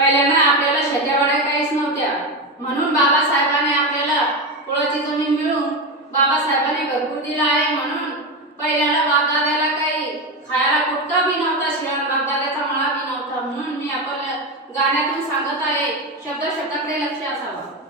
पहिल्यांदा आपल्याला शेत्यावाड्या काहीच नव्हत्या, म्हणून बाबासाहेबांनी आपल्याला कुळाची जमीन मिळून बाबासाहेबांनी भरपूर दिला आहे. म्हणून पहिल्याला बापदाद्याला काही खायला गुटखा बी नव्हता, शिळा बापदाद्याचा मळा बी नव्हता. म्हणून मी आपल्या गाण्यातून सांगत आहे, शब्द शब्दाकडे लक्ष असावं.